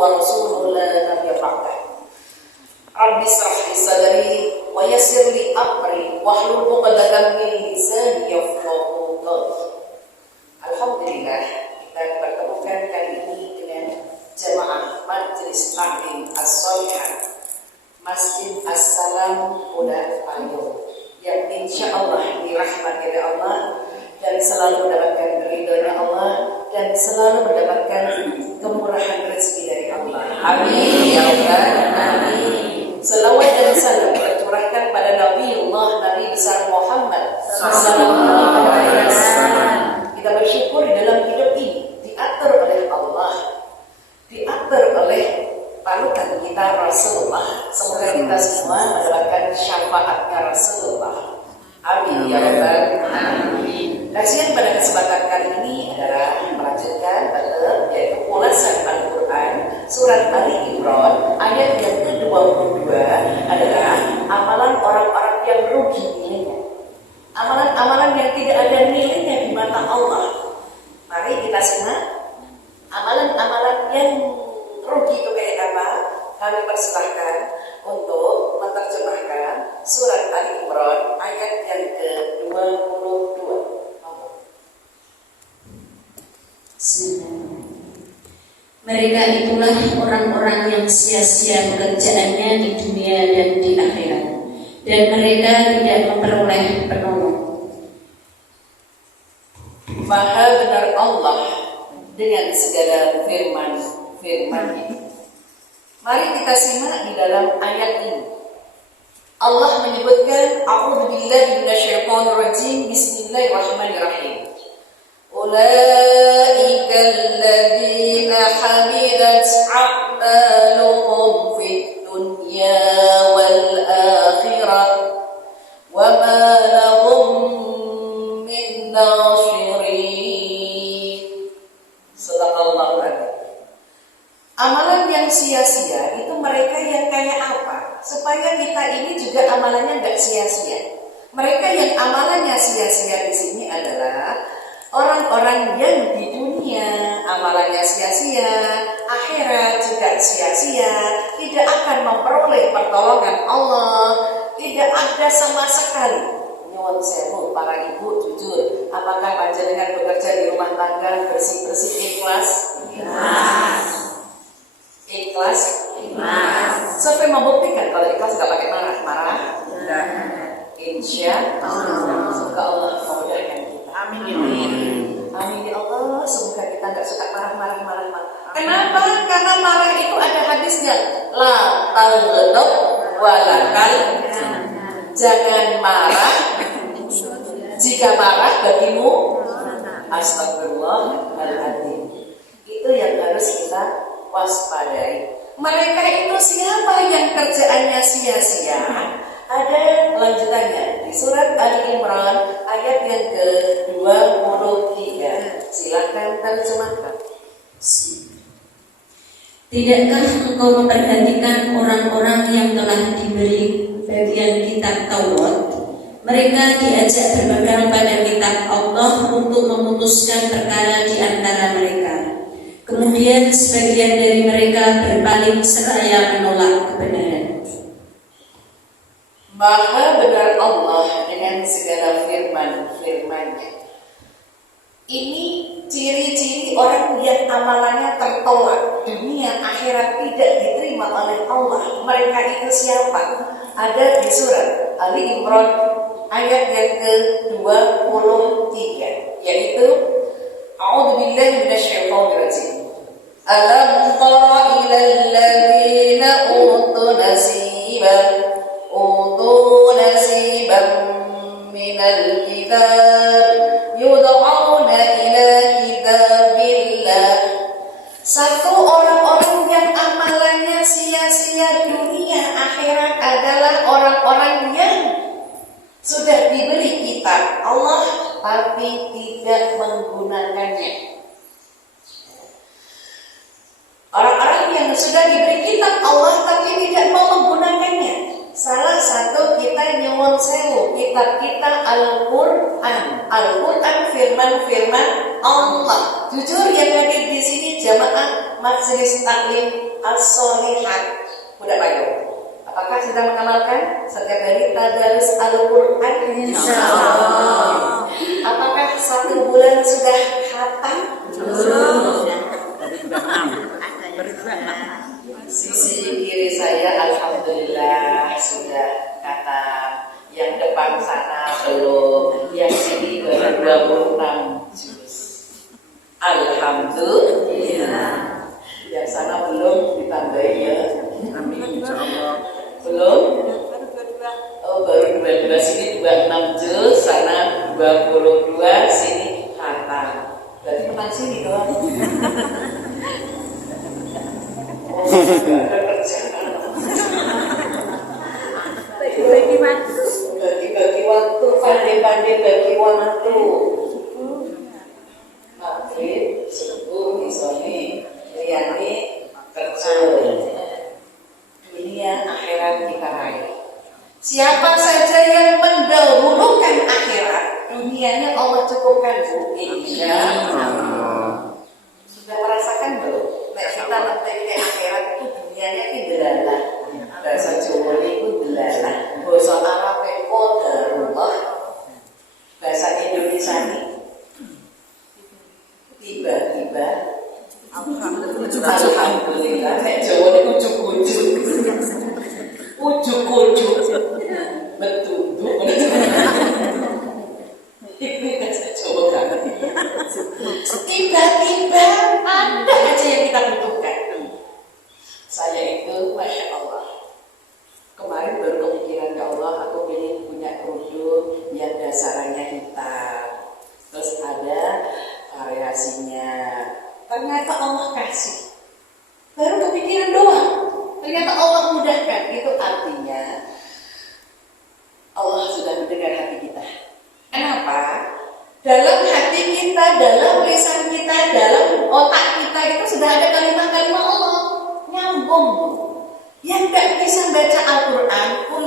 wa rasuluhu la nabiyya ba'dah. Rabbi israh li sadri wa yassir li amri wahlul 'uqdatam min lisani yafqahu qawli. Alhamdulillah, kita dipertemukan kali ini dengan jamaah Majelis Taklim As-Shalihah Masjid As-Salam Uda Payung yang insyaallah dirahmati oleh Allah dan selalu mendapatkan ridhonya Allah dan selalu mendapatkan kemurahan rezeki dari Allah. Amin ya rabbal alamin. Selawat dan salam tercurahkan pada Nabi besar Muhammad sallallahu alaihi wasallam. Kita bersyukur dalam hidup ini diatur oleh Allah, diatur oleh panutan kita Rasulullah. Semoga kita semua mendapatkan syafaatnya Rasulullah. Amin ya rabbal alamin. Kajian pada kesempatan kali ini adalah melanjutkan yaitu ulasan Al-Quran surat Ali Imran ayat yang ke-22 adalah amalan orang-orang yang rugi nilainya, amalan-amalan yang tidak ada nilainya di mata Allah. Mari kita simak amalan-amalan yang rugi itu kayak apa. Kami persilahkan untuk menerjemahkan surat Ali Imran ayat yang ke-22. Mereka itulah orang-orang yang sia-sia pekerjaannya di dunia dan di akhirat, dan mereka tidak memperoleh penolong. Maha benar Allah dengan segala firman-Nya. Mari kita simak di dalam ayat ini. Allah menyebutkan A'udzubillahi minasyaitonir rajim. Bismillahirrahmanirrahim. Ulaika alladziina habidat a'maluhum fid dunya wal akhirah wa ma lahum min nashirin. Sadaqallahul adzim. Amalan yang sia-sia itu mereka yang kayak apa? Supaya kita ini juga amalannya nggak sia-sia. Mereka yang amalannya sia-sia di sini adalah orang-orang yang di dunia amalannya sia-sia, akhirat juga sia-sia, tidak akan memperoleh pertolongan Allah, tidak ada sama sekali. Nyuwun sewu para ibu jujur, apakah panjenengan bekerja di rumah tangga bersih-bersih ikhlas? Ikhlas. Sampai membuktikan kalau ikhlas nggak pakai marah. Insya Allah. Semoga Allah memudahkan kita. Amin ya Allah. Semoga kita nggak suka marah. Kenapa? Karena marah itu ada hadisnya. La taghdab walakal. Jangan marah. Jika marah bagimu astagfirullahaladzim. Itu yang harus kita waspadai. Mereka itu siapa yang kerjaannya sia-sia? Ada lanjutannya di surat Ali Imran ayat yang ke-23. Silakan terjemahkan. Tidakkah engkau memperhatikan orang-orang yang telah diberi bagian kitab Taurat? Mereka diajak berpegang pada kitab Allah untuk memutuskan perkara di antara mereka. Kemudian sebagian dari mereka berpaling seraya menolak kebenaran. Maha benar Allah dengan segala firman-Nya. Ini ciri-ciri orang yang amalannya tertolak, dunia akhirat tidak diterima oleh Allah. Mereka itu siapa? Ada di surat Ali Imran ayat yang ke-23, yaitu A'udzubillahi minasyaitonir rajim. Alam tara ilal ladzina utu nasiban minal kitab yud'auna ila kitabillah. Satu orang-orang yang amalannya sia-sia dunia akhirat adalah orang-orang yang sudah diberi kitab Allah tapi tidak menggunakannya. Orang-orang yang sudah diberi kitab Allah tapi tidak mau menggunakannya. Salah satu kita nyuwun sewu, kitab kita Al-Quran. Al-Quran firman-firman Allah. Jujur yang hadir di sini jamaah Majelis Taklim As-Solihat Budak Payung. Apakah sudah mengamalkan setiap hari tadarus Al-Quran? Insyaallah. Apakah 1 bulan sudah khatam? Sisi kiri saya alhamdulillah sudah khatam. Yang depan sana belum. Yang sini baru 26 juz. Alhamdulillah. Yang sana belum ditambahin ya. Amin insyaallah. Belum? Oh baru 22, sini 26 juz, sana 22, sini khatam. Berarti menang sini doang. Oh, gak ada kerjaan. Bagi waktu, pandai-pandai bagi waktu. Maghrib, subuh, isoli, liyane kerja. Dunia akhirat kita raih. Siapa saja yang mendahulukan akhirat, dunianya Allah cukupkan, Bu. Insyaallah. Sudah merasakan belum? Nek kita ngetik ke akhirat itu dunianya ki delalah. Bahasa Jawa itu delalah. Bahasa Arab itu qadarullah. Bahasa Indonesia ini tiba-tiba alhamdulillah. Nek Jawa itu ujug-ujug. Ujug-ujug. Betunduk. Ini bahasa Jawa kan. Tiba-tiba ada aja yang kita butuhkan. Saya itu, Masya Allah, kemarin baru kepikiran, ya Allah, aku ingin punya kerudung yang dasarnya hitam, terus ada variasinya. Ternyata Allah kasih. Baru kepikiran doang. Ternyata Allah mudahkan. Itu artinya Allah sudah mendengar hati kita. Kenapa? Dalam hati kita, dalam lisan kita, dalam otak kita itu sudah ada kalimat-kalimat Allah. Nyambung. Yang gak bisa baca Al-Quran, kul.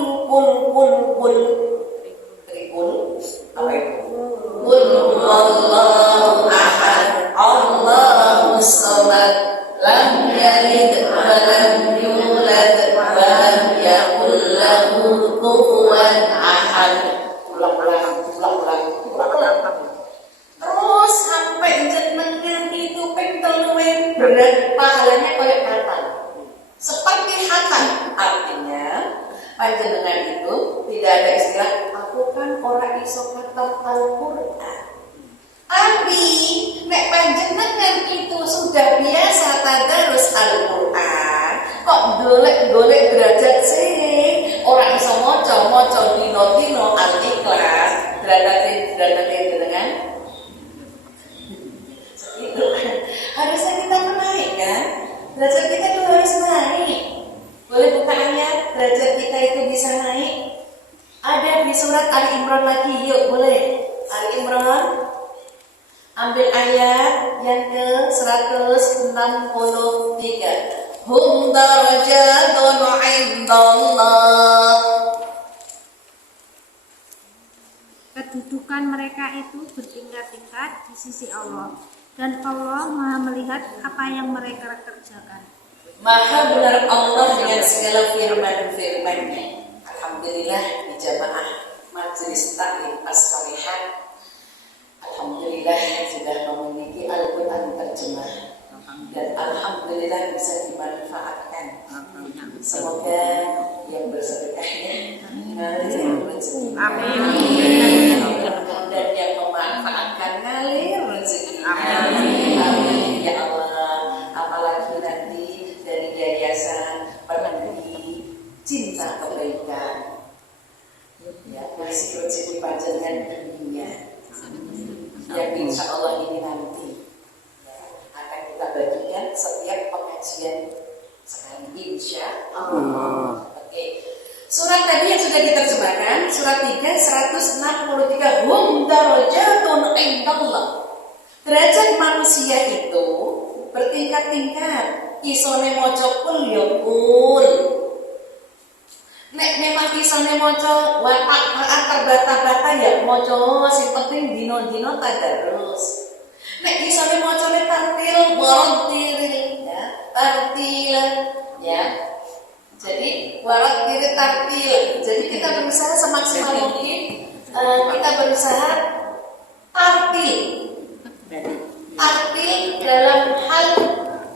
Apa itu? Kul wallahu ahad, Allahus samad, lam yalid wa lam yulad wa lam yakul lahu kufuwan ahad. Ulang-ulang. Terus sampai jenengan itu penteluin berat pahalanya kayak khatam. Seperti khatam, artinya panjenengan itu tidak ada istilah aku kan orang iso khatam Al-Quran. Tapi nek panjenengan itu sudah biasa tadarus Al-Quran, kok golek derajat sing orang iso maca dino-dino Al-Ikhlas, derajat dengan itu harusnya kita menaik kan? Derajat kita itu harus naik. Boleh buka ayat derajat kita itu bisa naik? Ada di surat Ali Imran lagi, yuk boleh. Ali Imran, ambil ayat yang ke 163. Hum darajatun indallah. Kedudukan mereka itu bertingkat-tingkat di sisi Allah, dan Allah Maha melihat apa yang mereka kerjakan. Maha benar Allah dengan segala firman-firman-Nya. Alhamdulillah di jamaah Majelis Taklim As-Solihat, alhamdulillah sudah memiliki Al-Quran terjemah dan alhamdulillah bisa dimanfaatkan. Semoga yang bersedekahnya ngalir rezeki. Amin. Dan yang memanfaatkan ngalir rezeki. Amin. Ya Allah, apalagi nanti dari Yayasan Penerbit Cinta Kebaikan, ya, prinsip-prinsip panjenengan dunia yang insya Allah ini nanti akan kita bagikan setiap pengajian sekali, insya Allah. Oke. Surat tadi yang sudah diterjemahkan, surat 3, 163. Hum darajatun indallah. Derajat manusia itu bertingkat-tingkat. Isone maca kul ya kul. Nek memang isone maca watak terbata-bata ya maca, sing penting dino-dino tadarus. Nek isone maca tartil barantil ya. warat diri tartil. Jadi kita berusaha semaksimal mungkin, kita berusaha tartil. Tartil dalam hal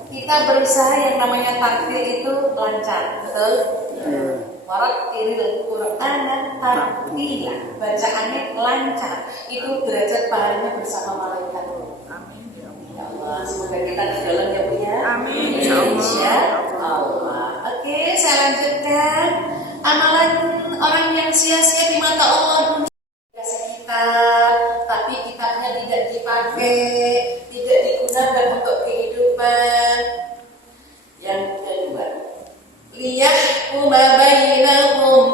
kita berusaha yang namanya tartil itu lancar, betul? Warat diri Quran tartila, bacaannya lancar. Itu derajat pahalanya bersama malaikat. Amin. Ya Allah, semoga kita di dalam ya Bu ya. Amin. Insya Allah. Oke, saya lanjutkan. Amalan orang yang sia-sia di mata Allah dikasih kitab, tapi kitabnya tidak dipakai, tidak digunakan untuk kehidupan. Yang kedua, liyahkuma bainahum.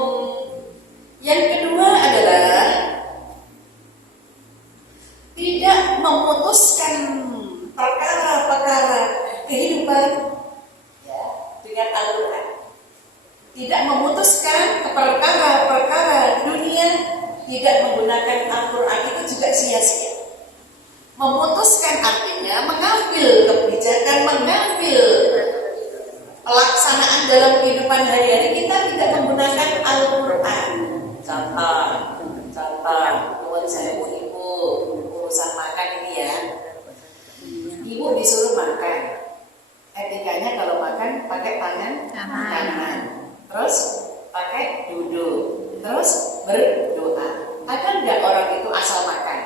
Yang kedua adalah tidak memutuskan perkara-perkara kehidupan ya, dengan Al-Quran. Tidak memutuskan perkara-perkara dunia, tidak menggunakan Al-Quran, itu juga sia-sia. Memutuskan artinya mengambil kebijakan, mengambil pelaksanaan dalam kehidupan hari-hari, kita tidak menggunakan Al-Quran. Contoh, buat saya ibu urusan makan ini ya. Ibu disuruh makan. Etikanya kalau makan pakai tangan kanan. Terus pakai duduk. Terus berdoa. Ada nggak orang itu asal makan?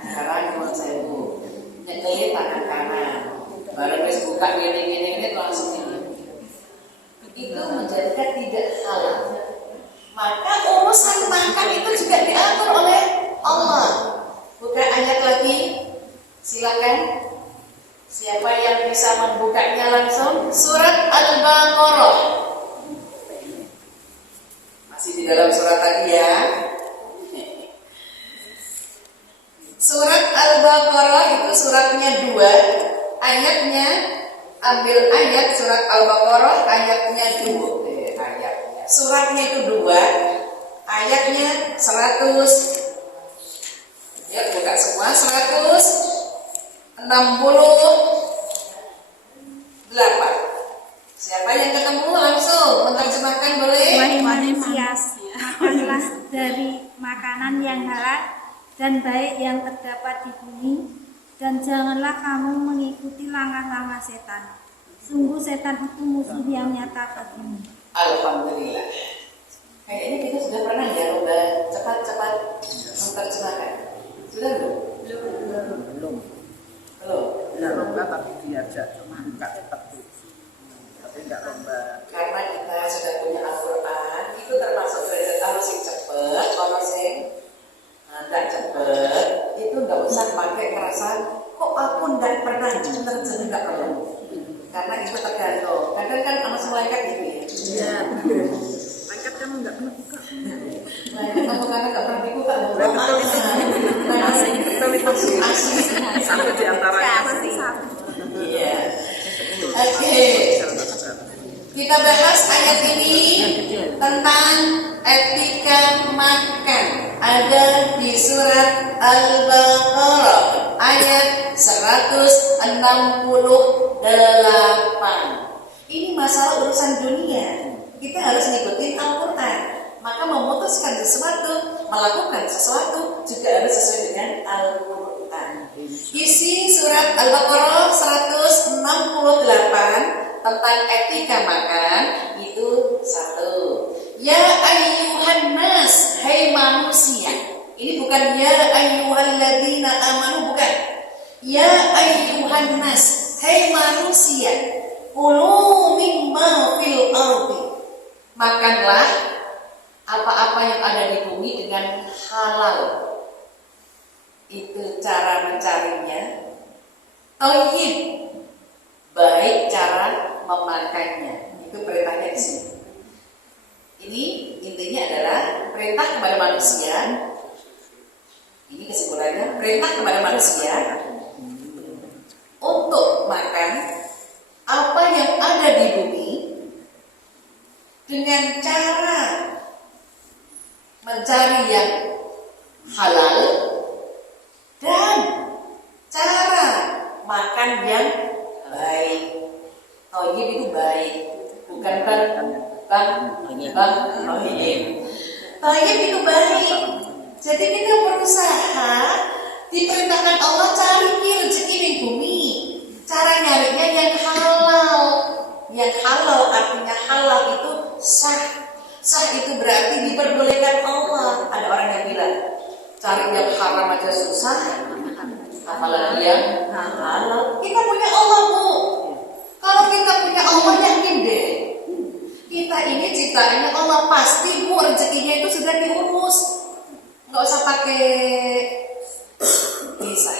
Sekarang menurut saya bu, nyekelin tangan kanan. Baru wis buka gini langsung ini. Itu menjadikan tidak halal. Maka urusan makan itu juga diatur oleh Allah. Buka ayat lagi. Silakan. Siapa yang bisa membukanya langsung? Surat Al-Baqarah. Masih di dalam surat tadi ya. Surat Al-Baqarah itu suratnya 2. Ayatnya ambil ayat surat Al-Baqarah ayatnya 2. Suratnya itu 2. Ayatnya 100. Ya buka semua 168. Siapa yang ketemu langsung menerjemahkan boleh? Wahai manusia, makanlah dari makanan yang halal dan baik yang terdapat di bumi, dan janganlah kamu mengikuti langkah-langkah setan. Sungguh setan itu musuh yang nyata bagimu. Alhamdulillah. Kayaknya kita sudah pernah ya lomba cepat-cepat menerjemahkan. Sudah belum? Belum. Ya lomba tapi diajak cuma nggak cepat tuh. Tapi nggak lomba. Karena kita sudah punya Al-Quran, itu termasuk harus yang cepat, kalau sing nggak cepat, itu nggak usah pakai kerasan. Kok aku nggak pernah menerjemah, nggak perlu. Karena itu tergantung. Kadang kan sama malaikat gitu ya. Iya. Malaikat kamu nggak pernah buka. Malaikat kamu karena nggak pernah dibuka. Asli. Satu di antaranya. Iya. Oke. Kita bahas ayat ini tentang etika makan. Ada di surat Al-Baqarah ayat 168. Ini masalah urusan dunia. Kita harus ngikutin Al-Quran. Maka memutuskan sesuatu, melakukan sesuatu juga harus sesuai dengan Al-Quran. Isi surat Al-Baqarah 168 tentang etika makan itu 1. Ya ayyuhan nas, hai manusia. Ini bukan ya ayyuhalladzina amanu, bukan. Ya ayyuhan nas, hai manusia. Kulu mimma fil ardi. Makanlah apa-apa yang ada di bumi dengan halal. Itu cara mencarinya. Thayyib, baik cara memakannya. Itu perintahnya di sini. Ini intinya adalah perintah kepada manusia. Ini kesimpulannya, perintah kepada manusia untuk makan apa yang ada di bumi dengan cara mencari yang halal dan cara makan yang baik. Thayyib itu baik, bukan Bang, oh iya. Tayyib itu baik. Jadi kita berusaha diperintahkan Allah cari rezeki di bumi. Cara nyarinya yang halal. Yang halal artinya halal itu sah. Sah itu berarti diperbolehkan Allah. Ada orang yang bilang cari yang haram aja susah, apalagi yang halal. Kita punya Allah, Bu. Kalau kita punya Allah, yakin deh. Kita ini ciptaannya Allah, pasti Bu rezekinya itu sudah diurus. Nggak usah pakai bisa.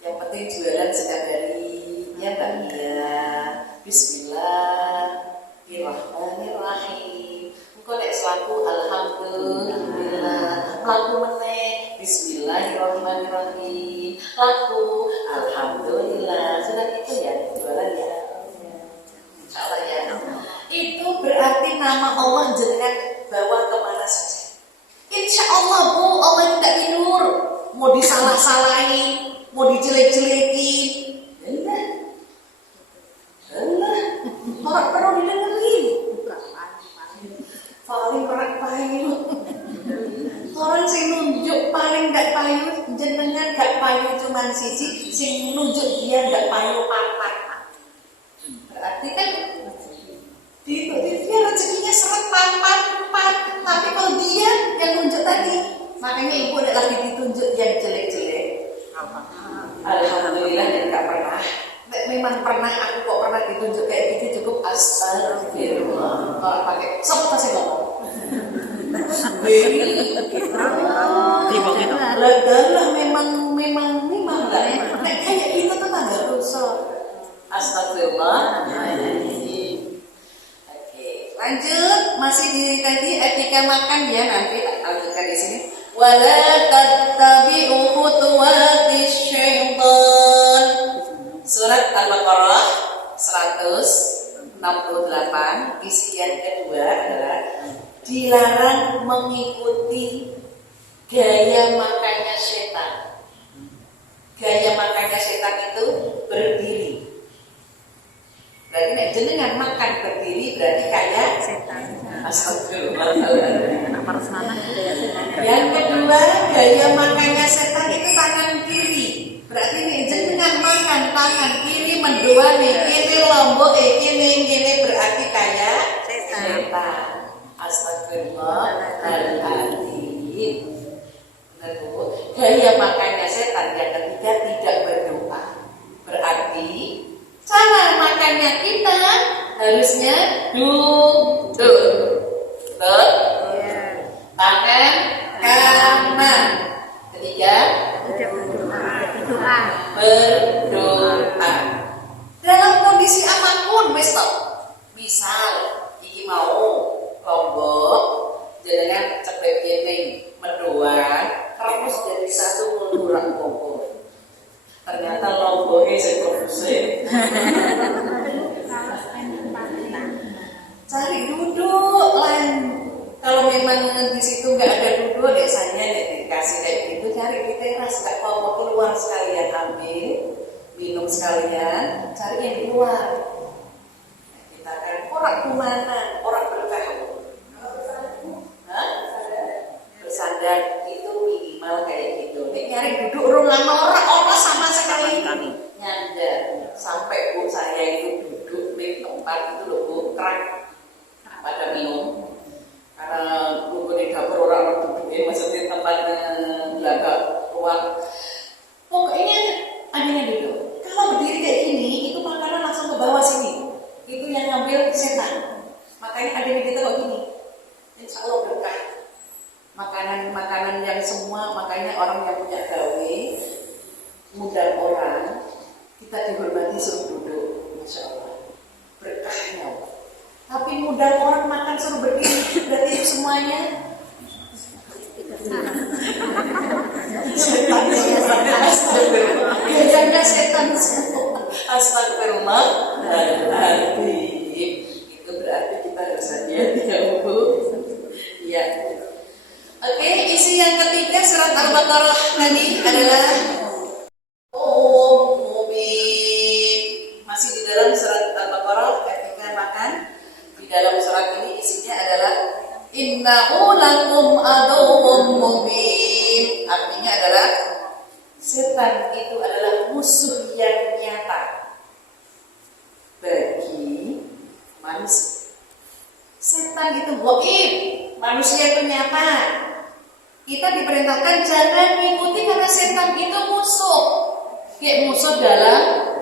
Yang penting jualan setiap hari, ya Mbak Mia. Bismillahirrahmanirrahim. Engkau nek selaku alhamdulillah. Laku meneh Bismillahirrahmanirrahim. Laku alhamdulillah. Sudah itu ya jualan ya. Insyaallah ya. Itu berarti nama Allah jenengan bawa kemana saja. Insya Allah Bu, Allah itu tidak tidur. Mau disalah-salahin, mau dijelek-jelekin, orang perlu didengerin. Paling perak payu. Orang sing nunjuk paling gak payu, jenengan gak payu cuman siji, sing nunjuk dia gak payu papat. Berarti kan dia rezekinya seret papat. Tapi kalau dia yang nunjuk tadi, makanya ibu ada lagi ditunjuk yang jelek-jelek. Alhamdulillah yang gak pernah. Memang pernah, aku kok pernah ditunjuk kayak gitu cukup astagfirullah. Kalau pakai sebut pasti ngomong. Lah memang lah. Nek kayak gitu tuh tangga rusak. Astagfirullah. Oke, lanjut masih di tadi etika makan ya, nanti tak lanjutkan di sini. Wala tattabi'u khutuwatis syaitan. Surat Al-Baqarah 168, isian kedua adalah dilarang mengikuti gaya makannya setan. Gaya makannya setan itu berdiri. Berarti nek jenengan makan berdiri berarti kayak setan. Astagfirullahaladzim. Yang kedua, gaya makannya setan itu tangan kiri. Berarti nih jenengan makan tangan kiri mendua nih kiri lombok kiri berarti kayak setan. Astagfirullahaladzim. Benar Bu. Gaya makannya setan yang ketiga tidak berdoa. Berarti cara makannya kita harusnya duduk. Betul? Tangan kanan. Ketiga berdoa. Dalam kondisi apapun, misal iki mau lombok, jenengan cepet gini mendoan, terus jadi satu mundurang koko. Ternyata lomboknya sekurusnya. Cari duduk lain. Kalau memang di situ nggak ada duduk, biasanya dikasih kayak gitu, cari di teras, nggak apa-apa keluar sekalian ambil, minum sekalian, cari yang di luar. Kita kan orang kemana, orang berkah, bersandar itu minimal kayak gitu. Nyari duduk orang sama sekali nyandar. Sampai Bu saya itu duduk di tempat itu loh Bu, kerak pada minum. Karena dulu di dapur orang duduk, maksudnya tempatnya belakang ruang. Pokoknya adanya duduk. Kalau berdiri kayak gini, itu makanan langsung ke bawah sini. Itu yang ngambil setan. Makanya adanya kita kok gini. Insya Allah berkah. Makanan yang semua, makanya orang yang punya gawe, mudah orang, kita dihormati suruh duduk. Masya Allah. Berkahnya. Tapi mudah orang makan suruh berdiri, berarti itu semuanya setan. Gajahnya setan semua. Astagfirullahaladzim. Itu berarti kita harus hati-hati ya Bu. Ya. Oke, isi yang ketiga surat Al-Baqarah tadi adalah mubin. Masih di dalam surat Al-Baqarah ketika makan. Di dalam surat ini itu adalah musuh yang nyata bagi manusia. Setan itu goib, manusia itu nyata. Kita diperintahkan jangan mengikuti karena setan itu musuh. Kayak musuh dalam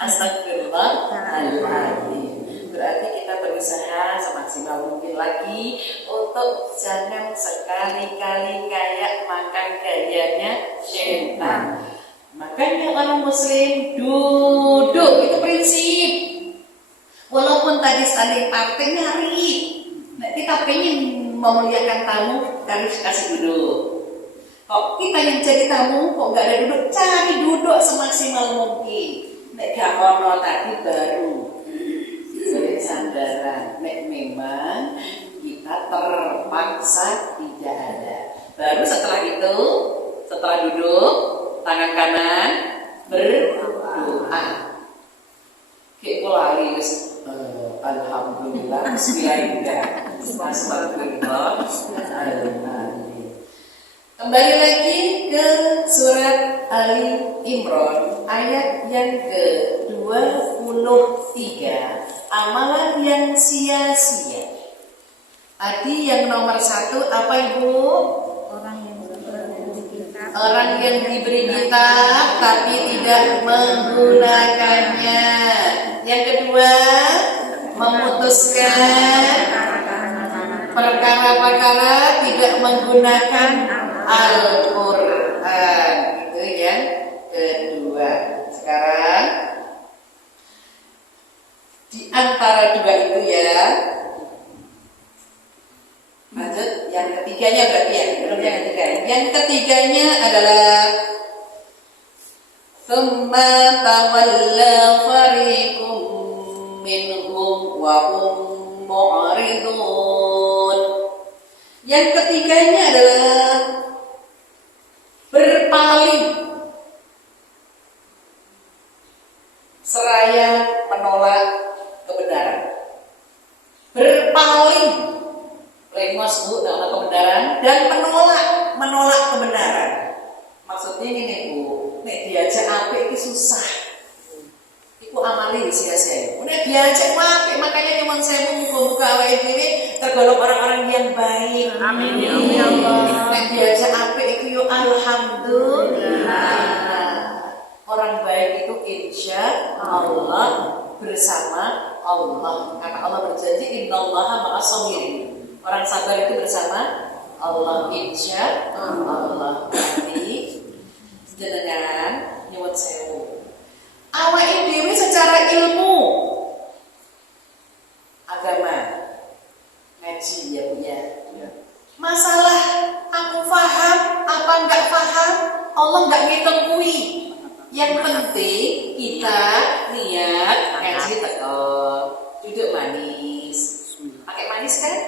Astagfirullahaladzim. Berarti kita berusaha semaksimal mungkin lagi untuk jangan sekali-kali kayak makan gayanya setan. Makanya orang muslim duduk, itu prinsip. Walaupun tadi standing partai nyari, nah, kita pengen memuliakan tamu, harus kasih duduk. Kok kita yang jadi tamu, kok nggak ada duduk, cari duduk semaksimal mungkin. Nek gak ono tadi baru sebagai sandaran. Nek memang kita terpaksa tidak ada. Baru setelah itu, setelah duduk, tangan kanan berdoa. Kayak lari, alhamdulillah, bismillahirrahmanirrahim, astagfirullahaladzim. Kembali lagi ke surat Ali Imran ayat yang ke-23, amalan yang sia-sia. Tadi yang nomor 1 apa Ibu? Orang yang diberi kitab tapi tidak menggunakannya. Yang kedua, memutuskan perkara-perkara tidak menggunakan Al-Quran. Itu yang kedua. Sekarang di antara dua itu ya, lanjut yang ketiganya berarti ya, belum yang ketiga. Yang ketiganya adalah Tsumma tawalla fariqum minhum wa hum mu'ridun. Yang ketiganya adalah berpaling seraya menolak kebenaran. Berpaling, lengos Bu, menolak kebenaran dan menolak kebenaran. Maksudnya ini Bu, nek diajak apik itu susah. Iku amali sia-sia. Nek diajak apik makanya nyuwun sewu muga-muga awake dhewe tergolong orang-orang yang baik. Amin ya Allah. Nek diajak apik itu yo alhamdulillah. Orang baik itu insya Allah bersama Allah. Karena Allah berjanji innallaha ma'as-sabirin. Orang sabar itu bersama Allah, insya Allah. Berarti jenengan nyuwun sewu. Awake dhewe secara ilmu agama ngaji ya Bu ya. Masalah aku paham apa enggak paham, Allah enggak ngitung kuwi. Yang penting kita niat ngaji teko, duduk manis. Pakai manis kan?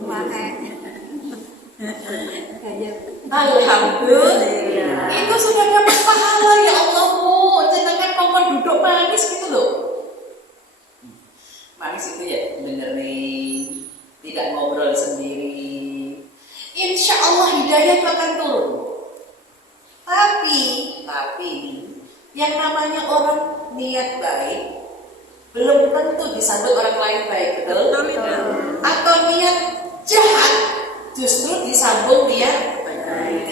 Pakai. Alhamdulillah. Itu sudah dapat pahala ya Allah Bu. Jangan kompon duduk manis gitu loh. Manis itu ya bener nih, tidak ngobrol sendiri. Insya Allah hidayah itu akan turun. Tapi yang namanya orang niat baik belum tentu disambut orang lain baik, betul? Atau niat jahat justru disambung niat baik.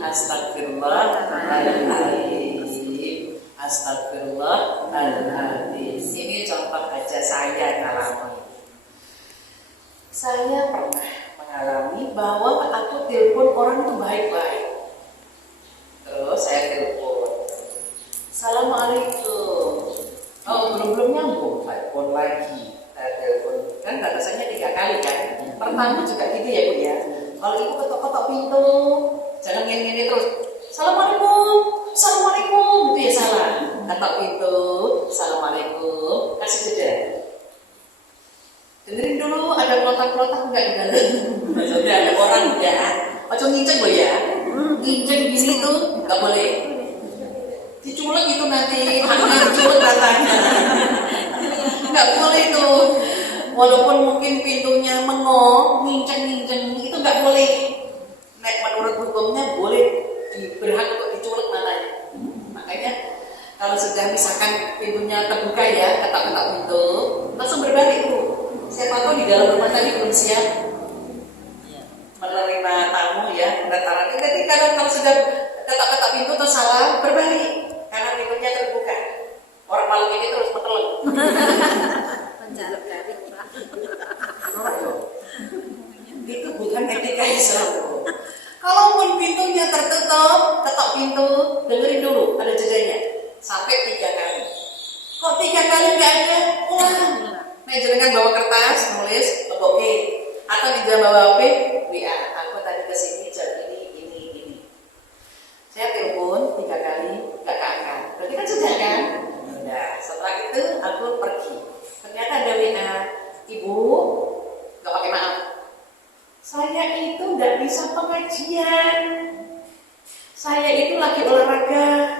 Astagfirullahaladzim. Astagfirullahaladzim. Ini contoh aja saya alami. Saya pernah mengalami bahwa aku telepon orang itu baik-baik. Terus saya telepon, Assalamualaikum. Oh belum nyambung, telepon lagi. Saya telepon, kan batasannya 3 kali kan. Pertama juga gitu ya Bu ya. Kalau ibu ketok-ketok pintu, jangan ngene-ngene terus. Assalamualaikum, assalamualaikum, gitu ya salah. Ketok pintu, assalamualaikum, kasih jeda. Dengerin dulu, ada klotak-klotak enggak di dalam? Maksudnya ada orang enggak? Ojo nginceng loh ya. Nginceng gini tuh enggak boleh. Diculek itu nanti, diculek katanya. Enggak boleh tuh. Walaupun mungkin pintunya mengong, nginceng itu enggak boleh. Nek menurut hukumnya boleh berhak untuk diculek matanya. Makanya kalau sudah misalkan pintunya terbuka ya, ketak-ketak pintu, langsung berbalik Bu. Siapa tahu di dalam rumah tadi belum siap menerima tamu ya, kedatangan. Jadi kalau sudah ketak-ketak pintu atau salah, berbalik karena pintunya terbuka. Orang malam ini terus meteleng. Penjara garing, Pak. Itu bukan etika Islam. Kalaupun pintunya tertutup, ketok pintu, dengerin dulu, ada jedanya sampai 3 kali. Kok 3 kali nggak ada? Ulang. Nah, jenengan bawa kertas, nulis, oke. Atau tidak bawa HP, WA. Aku tadi kesini jam ini. Saya telepon 3 kali, nggak keangkat. Berarti kan sudah kan? Nah, setelah itu aku pergi. Ternyata ada WA, Ibu, nggak pakai maaf. Saya itu nggak bisa pengajian. Saya itu lagi olahraga.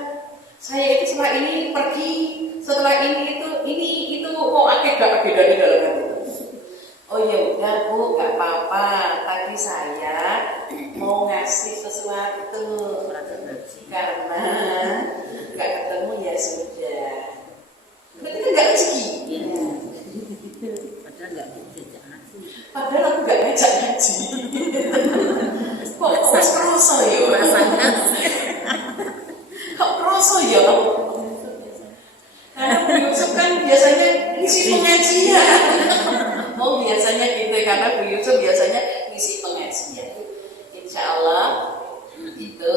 Saya itu setelah ini pergi. Setelah ini itu mau agak di dalam hati itu. Oh ya udah Bu, nggak apa-apa. Tadi saya mau ngasih sesuatu karena nggak ketemu ya sudah. Berarti kan nggak rezeki. Padahal aku gak ngajak ngaji. Kok kroso ya? Kok kroso ya? Karena Bu Yusuf kan biasanya ngisi pengajian. Oh biasanya gitu, karena Bu Yusuf biasanya ngisi pengajian. Insya Allah itu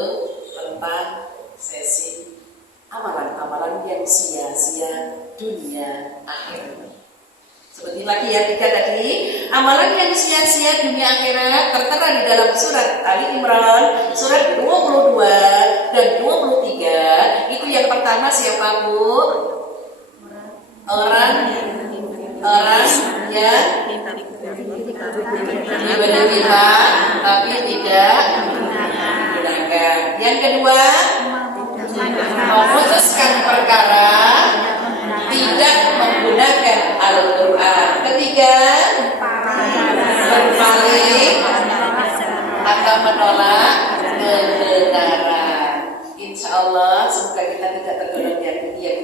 tentang sesi amalan-amalan yang sia-sia dunia akhirat. Seperti lagi ya 3 tadi, amalan yang sia-sia dunia akhirat tertera di dalam surat Ali Imran, surat 22 dan 23. Itu yang pertama siapa Bu? Orang yang diberi kita tapi tidak menggunakan. Yang kedua, memutuskan perkara tidak menggunakan Al-Quran. Ketiga, berpaling atau menolak kebenaran. Insya Allah semoga kita tidak tergolong yang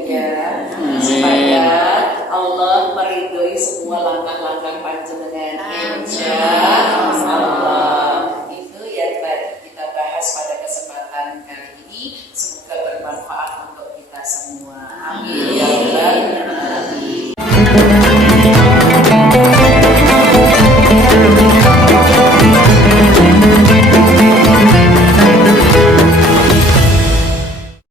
ya, supaya Allah meridhoi semua langkah-langkah panjenengan. Insya